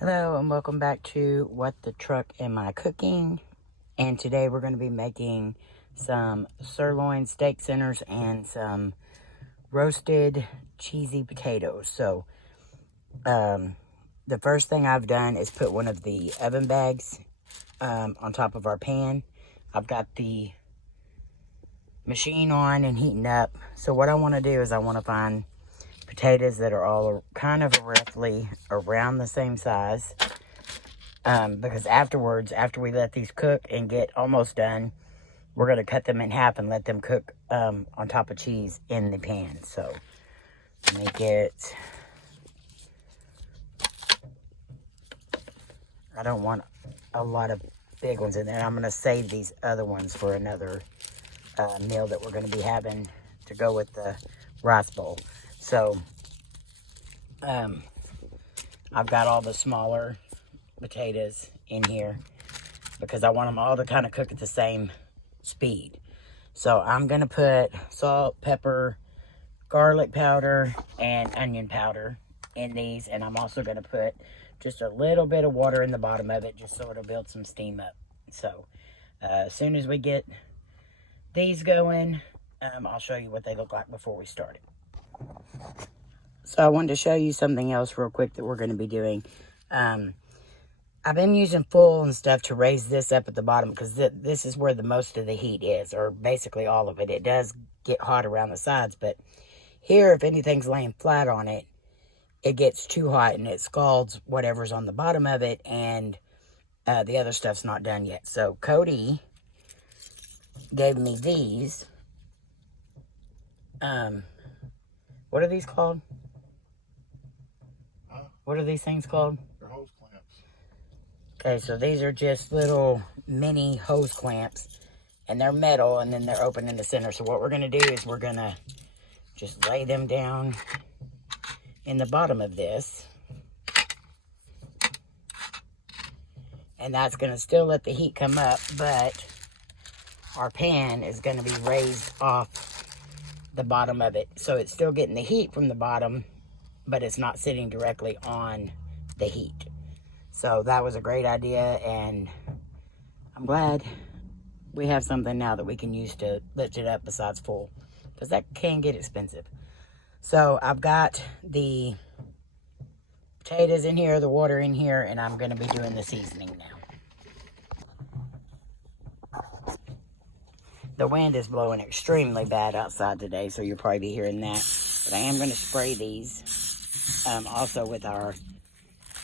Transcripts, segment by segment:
Hello and welcome back to What the Truck Am I Cooking? And today we're going to be making some sirloin steak centers and some roasted cheesy potatoes. So the first thing I've done is put one of the oven bags on top of our pan. I've got the machine on and heating up. So what I want to do is I want to find potatoes that are all kind of roughly around the same size. Because afterwards, after we let these cook and get almost done, we're going to cut them in half and let them cook on top of cheese in the pan. So let me get, I don't want a lot of big ones in there. I'm going to save these other ones for another meal that we're going to be having to go with the rice bowl. So I've got all the smaller potatoes in here because I want them all to kind of cook at the same speed. So I'm going to put salt, pepper, garlic powder, and onion powder in these. And I'm also going to put just a little bit of water in the bottom of it just so it'll build some steam up. So as soon as we get these going, I'll show you what they look like before we start it. So I wanted to show you something else real quick that we're going to be doing. I've been using foil and stuff to raise this up at the bottom because this is where the most of the heat is, or basically all of it. It does get hot around the sides, but here, if anything's laying flat on it, it gets too hot and it scalds whatever's on the bottom of it, and the other stuff's not done yet. So Cody gave me these. What are these called? Huh? What are these things called? They're hose clamps. Okay, so these are just little mini hose clamps, and they're metal, and then they're open in the center. So what we're going to do is we're going to just lay them down in the bottom of this. And that's going to still let the heat come up, but our pan is going to be raised off the bottom of it. So it's still getting the heat from the bottom, but it's not sitting directly on the heat. So that was a great idea, and I'm glad we have something now that we can use to lift it up besides full, because that can get expensive. So I've got the potatoes in here, the water in here, and I'm going to be doing the seasoning now. The wind is blowing extremely bad outside today, so you'll probably be hearing that. But I am going to spray these also with our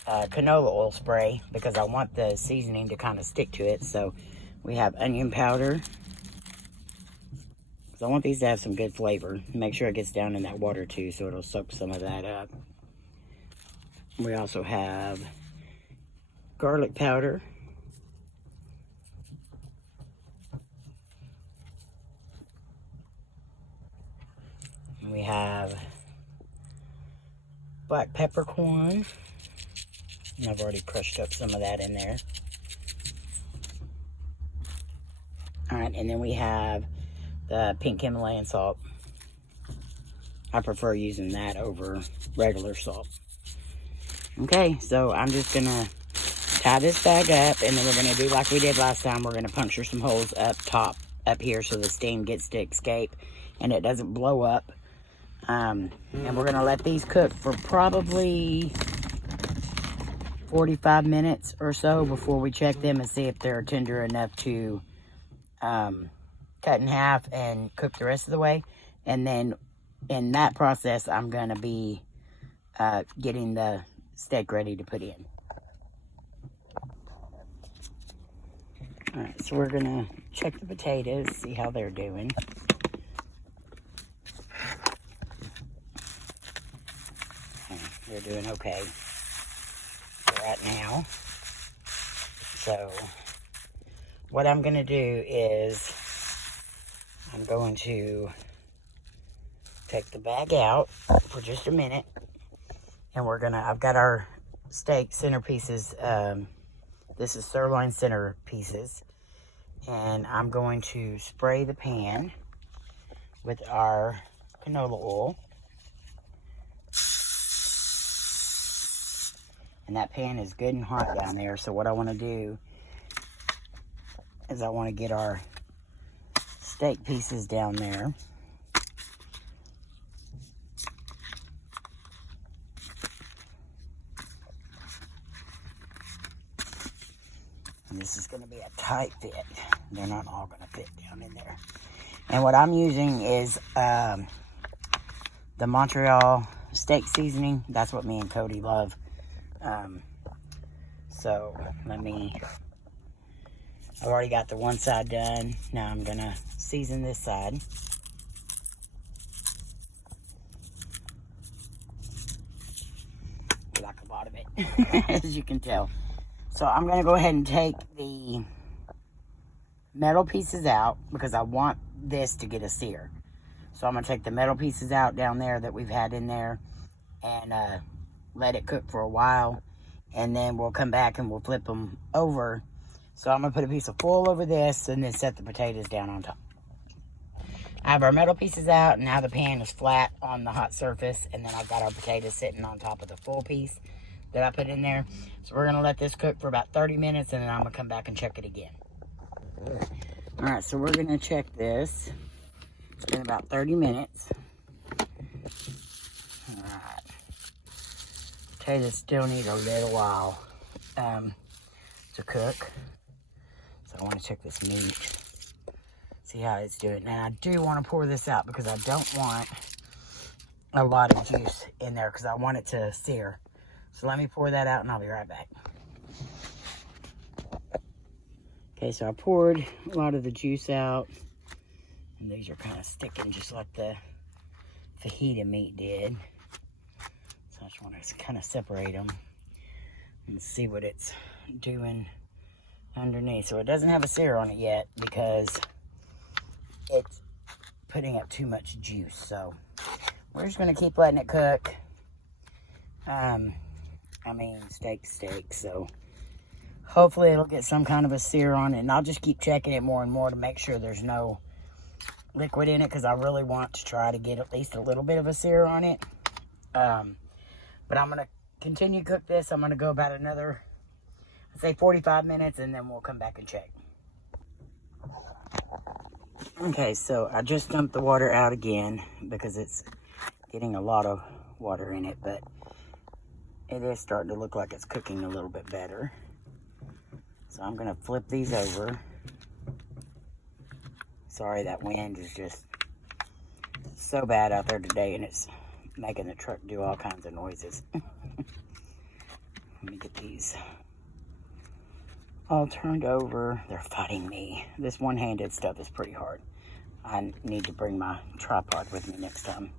canola oil spray because I want the seasoning to kind of stick to it. So we have onion powder. So I want these to have some good flavor. Make sure it gets down in that water too, so it'll soak some of that up. We also have garlic powder. We have black peppercorn. And I've already crushed up some of that in there. Alright, and then we have the pink Himalayan salt. I prefer using that over regular salt. Okay, so I'm just going to tie this bag up, and then we're going to do like we did last time. We're going to puncture some holes up top, up here, so the steam gets to escape and it doesn't blow up. And we're going to let these cook for probably 45 minutes or so before we check them and see if they're tender enough to cut in half and cook the rest of the way. And then in that process, I'm going to be getting the steak ready to put in. Alright, so we're going to check the potatoes, see how they're doing. They're doing okay right now. So what I'm going to do is I'm going to take the bag out for just a minute, and I've got our steak center pieces. This is sirloin center pieces, and I'm going to spray the pan with our canola oil. And that pan is good and hot down there. So what I want to do is I want to get our steak pieces down there. And this is going to be a tight fit. They're not all going to fit down in there. And what I'm using is the Montreal steak seasoning. That's what me and Cody love. So I've already got the one side done. Now I'm going to season this side. We like a lot of it, as you can tell. So I'm going to go ahead and take the metal pieces out because I want this to get a sear. So I'm going to take the metal pieces out down there that we've had in there and let it cook for a while. And then we'll come back and we'll flip them over. So I'm going to put a piece of foil over this and then set the potatoes down on top. I have our metal pieces out, and now the pan is flat on the hot surface. And then I've got our potatoes sitting on top of the full piece that I put in there. So we're going to let this cook for about 30 minutes, and then I'm going to come back and check it again. All right, so we're going to check this. It's been about 30 minutes. All right. Potatoes still need a little while to cook. So I want to check this meat. See how it's doing. And I do want to pour this out because I don't want a lot of juice in there because I want it to sear. So let me pour that out and I'll be right back. Okay, so I poured a lot of the juice out. And these are kind of sticking just like the fajita meat did. So I just want to kind of separate them and see what it's doing underneath. So it doesn't have a sear on it yet because it's putting up too much juice. So we're just going to keep letting it cook. Steak. So hopefully it'll get some kind of a sear on it. And I'll just keep checking it more and more to make sure there's no liquid in it, because I really want to try to get at least a little bit of a sear on it. But I'm going to continue to cook this. I'm going to go about another, I'd say 45 minutes, and then we'll come back and check. Okay, so I just dumped the water out again because it's getting a lot of water in it, but it is starting to look like it's cooking a little bit better. So I'm going to flip these over. Sorry, that wind is just so bad out there today, and it's making the truck do all kinds of noises. Let me get these all turned over. They're fighting me. This one-handed stuff is pretty hard. I need to bring my tripod with me next time.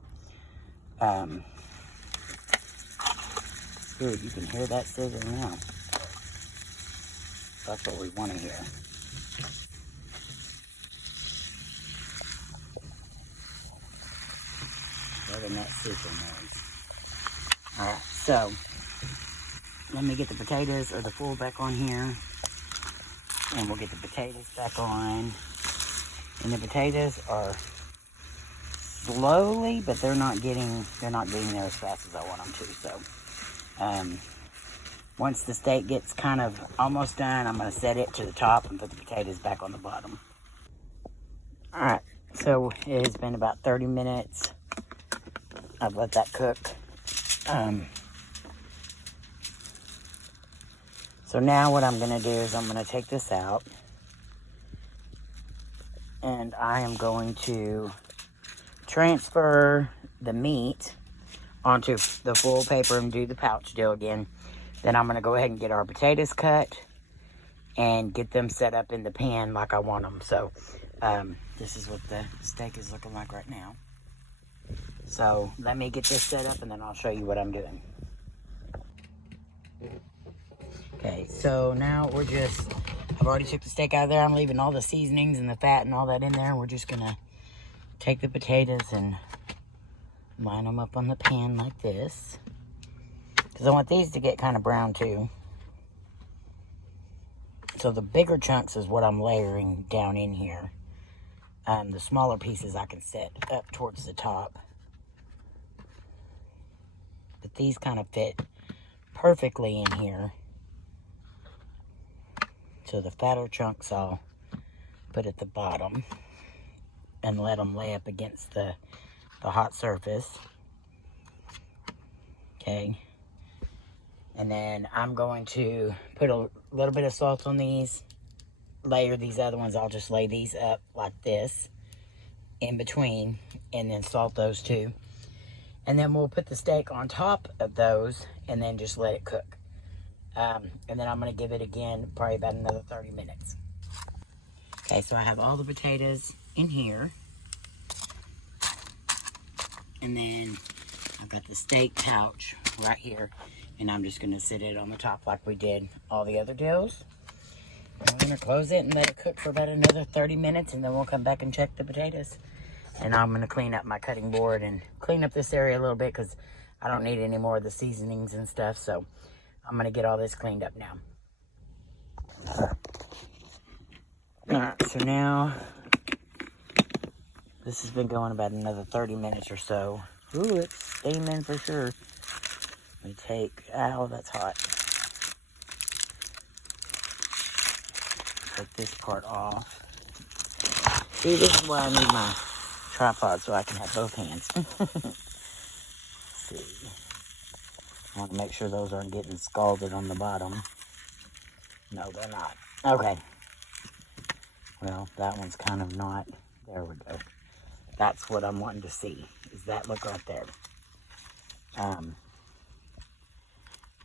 Good, you can hear that sizzling now. That's what we want to hear. Rather than that sizzle noise. Alright, so let me get the potatoes or the foil back on here. And we'll get the potatoes back on. And the potatoes are slowly, but they're not getting there as fast as I want them to. So once the steak gets kind of almost done, I'm going to set it to the top and put the potatoes back on the bottom. Alright, so it has been about 30 minutes. I've let that cook. So now what I'm going to do is I'm going to take this out. And I am going to transfer the meat onto the full paper and do the pouch deal again. Then I'm going to go ahead and get our potatoes cut and get them set up in the pan like I want them. So this is what the steak is looking like right now. So let me get this set up and then I'll show you what I'm doing. Okay, so now I've already took the steak out of there. I'm leaving all the seasonings and the fat and all that in there. We're just going to take the potatoes and line them up on the pan like this. Because I want these to get kind of brown too. So the bigger chunks is what I'm layering down in here. The smaller pieces I can set up towards the top. But these kind of fit perfectly in here. So the fatter chunks I'll put at the bottom and let them lay up against the hot surface. Okay. And then I'm going to put a little bit of salt on these. Layer these other ones. I'll just lay these up like this in between and then salt those two. And then we'll put the steak on top of those and then just let it cook. And then I'm going to give it again probably about another 30 minutes. Okay, so I have all the potatoes in here. And then I've got the steak pouch right here. And I'm just going to sit it on the top like we did all the other deals. I'm going to close it and let it cook for about another 30 minutes. And then we'll come back and check the potatoes. And I'm going to clean up my cutting board and clean up this area a little bit because I don't need any more of the seasonings and stuff. So I'm going to get all this cleaned up now. Alright, so now this has been going about another 30 minutes or so. Ooh, it's steaming for sure. Let me take, oh, that's hot. Take this part off. See, this is why I need my tripod so I can have both hands. See. I want to make sure those aren't getting scalded on the bottom. No, they're not. Okay. Well, that one's kind of not. There we go. That's what I'm wanting to see, is that look right there.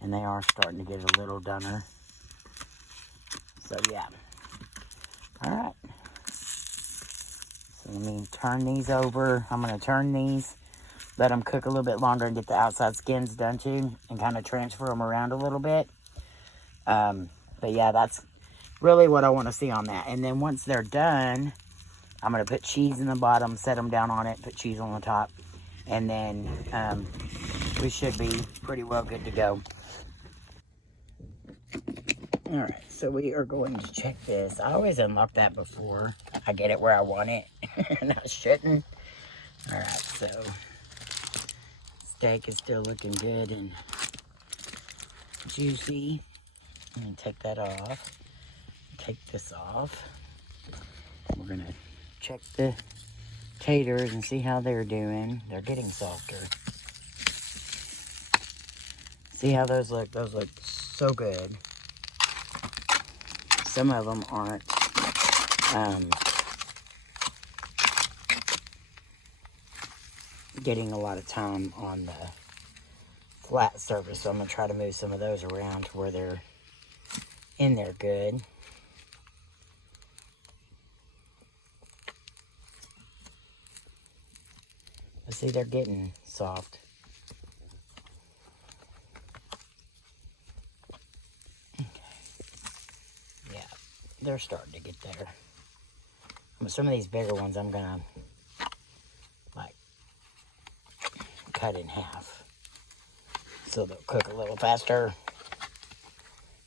And they are starting to get a little doner. So, yeah. Alright. So, let me turn these over. I'm going to turn these, let them cook a little bit longer and get the outside skins done too, and kind of transfer them around a little bit. But, yeah, that's really what I want to see on that. And then once they're done, I'm going to put cheese in the bottom, set them down on it, put cheese on the top. And then we should be pretty well good to go. Alright, so we are going to check this. I always unlock that before I get it where I want it. And I shouldn't. Alright, so steak is still looking good and juicy. I'm going to take that off. Take this off. We're going to check the taters and see how they're doing. They're getting softer. See how those look? Those look so good. Some of them aren't getting a lot of time on the flat surface, so I'm going to try to move some of those around to where they're in there good. But see, they're getting soft. They're starting to get there. But some of these bigger ones I'm gonna like cut in half so they'll cook a little faster,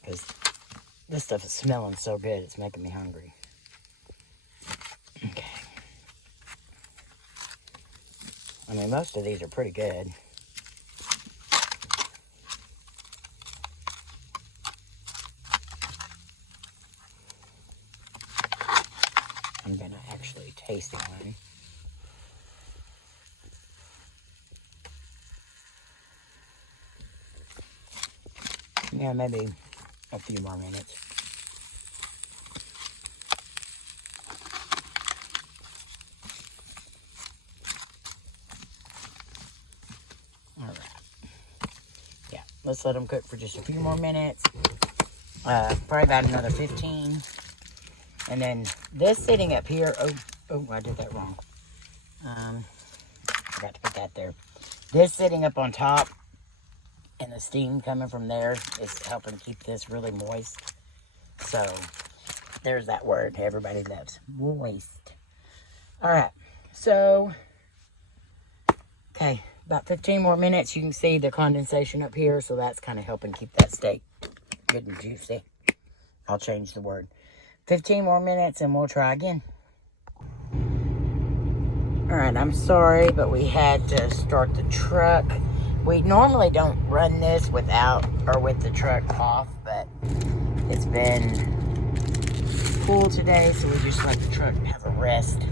because this stuff is smelling so good it's making me hungry. Okay. I mean, most of these are pretty good. I'm gonna actually taste one. Yeah, maybe a few more minutes. All right. Yeah, let's let them cook for just a few more minutes. Probably about another 15. And then this sitting up here, oh, I did that wrong. Forgot to put that there. This sitting up on top and the steam coming from there is helping keep this really moist. So, there's that word everybody loves, moist. All right, so, okay, about 15 more minutes. You can see the condensation up here, so that's kind of helping keep that steak good and juicy. I'll change the word. 15 more minutes and we'll try again. Alright, I'm sorry, but we had to start the truck We normally don't run this without or with the truck off, but it's been cool today, so we just let the truck have a rest.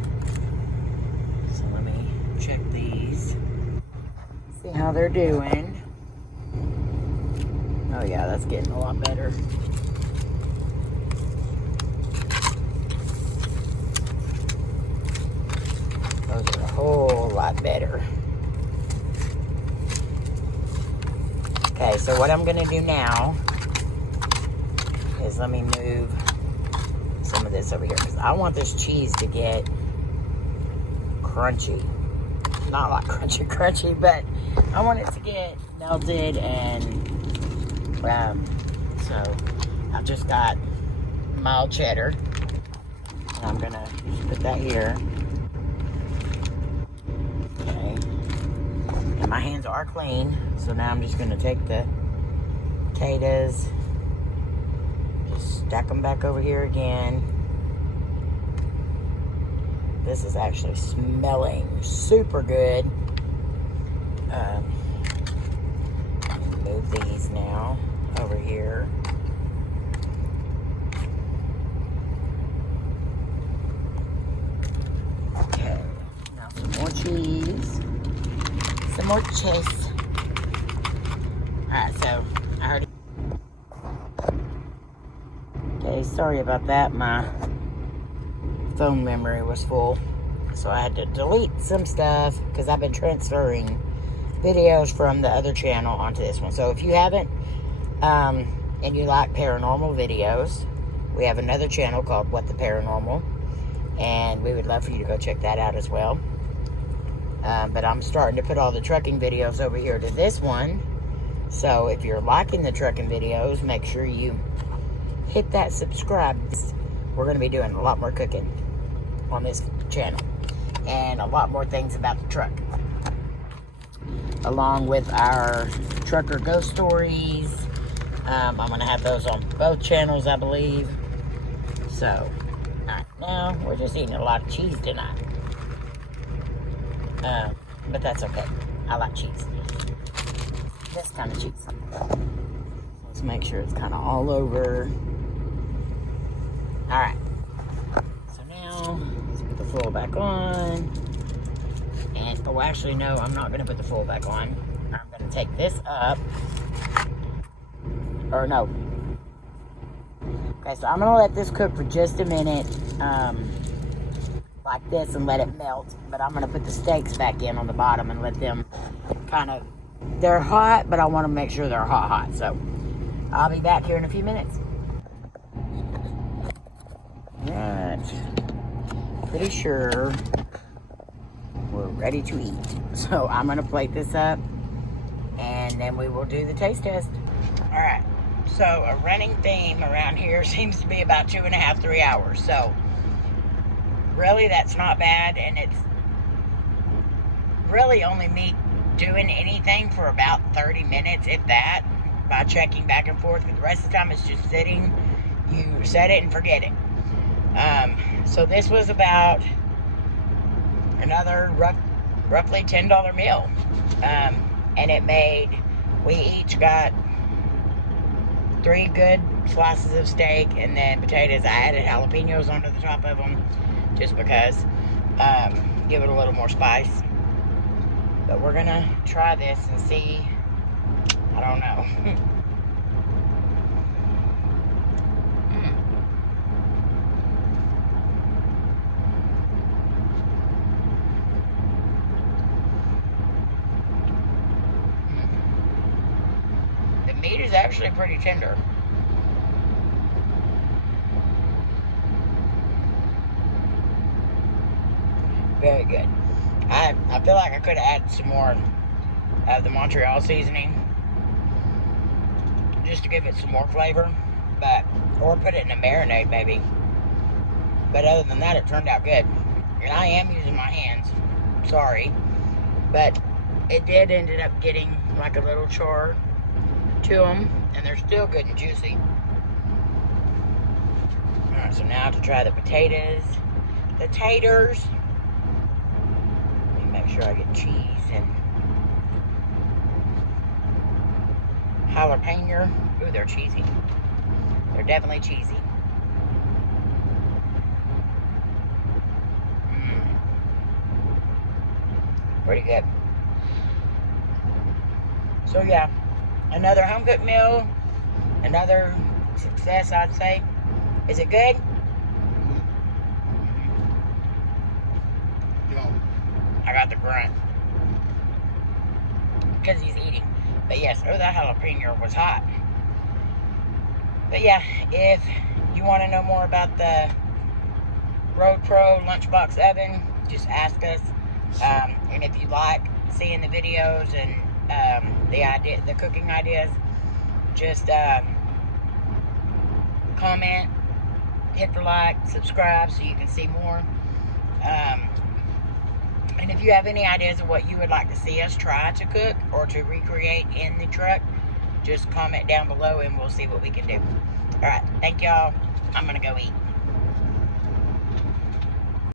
So let me check these, see how they're doing. Oh yeah, that's getting a lot better. Those are a whole lot better. Okay, so what I'm gonna do now is let me move some of this over here because I want this cheese to get crunchy. Not like crunchy, but I want it to get melted, and so I've just got mild cheddar, and I'm gonna just put that here. Okay, and my hands are clean, so now I'm just gonna take the potatoes, just stack them back over here again. This is actually smelling super good. Move these now over here. Okay, now some more cheese. Some more cheese. Alright, so I already... Okay, sorry about that. My phone memory was full, so I had to delete some stuff because I've been transferring videos from the other channel onto this one. So if you haven't and you like paranormal videos, we have another channel called What the Paranormal, and we would love for you to go check that out as well. But I'm starting to put all the trucking videos over here to this one, so if you're liking the trucking videos, make sure you hit that subscribe. We're going to be doing a lot more cooking on this channel, and a lot more things about the truck, along with our trucker ghost stories. I'm going to have those on both channels, I believe. So, alright, now we're just eating a lot of cheese tonight. But that's okay. I like cheese. This kind of cheese. Let's make sure it's kind of all over. Alright. So now, let's put the foil back on. And, oh, actually, no, I'm not going to put the foil back on. I'm going to take this up. Or, no. Okay, so I'm going to let this cook for just a minute. Like this, and let it melt. But I'm going to put the steaks back in on the bottom and let them kind of... They're hot, but I want to make sure they're hot. So, I'll be back here in a few minutes. Alright. Pretty sure we're ready to eat. So I'm going to plate this up, and then we will do the taste test. Alright, so a running theme around here seems to be about 2.5, 3 hours. So really that's not bad, and it's really only me doing anything for about 30 minutes, if that, by checking back and forth. But the rest of the time it's just sitting. You set it and forget it. So this was about another roughly $10 meal. And it made, we each got 3 good slices of steak and then potatoes. I added jalapenos onto the top of them just because, give it a little more spice. But we're gonna try this and see. I don't know. The meat is actually pretty tender. Very good. I feel like I could have added some more of the Montreal seasoning just to give it some more flavor, but or put it in a marinade maybe. But other than that, it turned out good. And I am using my hands. Sorry, but it did ended up getting like a little char to them, and they're still good and juicy. Alright, so now to try the potatoes. The taters. Let me make sure I get cheese and jalapeno. Ooh, they're cheesy. They're definitely cheesy. Pretty good. So yeah, another home cooked meal, another success, I'd say. Is it good? Yeah. I got the grunt because he's eating. But yes, oh, that jalapeno was hot. But yeah, if you want to know more about the Road Pro lunchbox oven, just ask us. And if you like seeing the videos and the cooking ideas, just comment, hit the like, subscribe so you can see more. And if you have any ideas of what you would like to see us try to cook or to recreate in the truck, just comment down below and we'll see what we can do. Alright, thank y'all. I'm gonna go eat.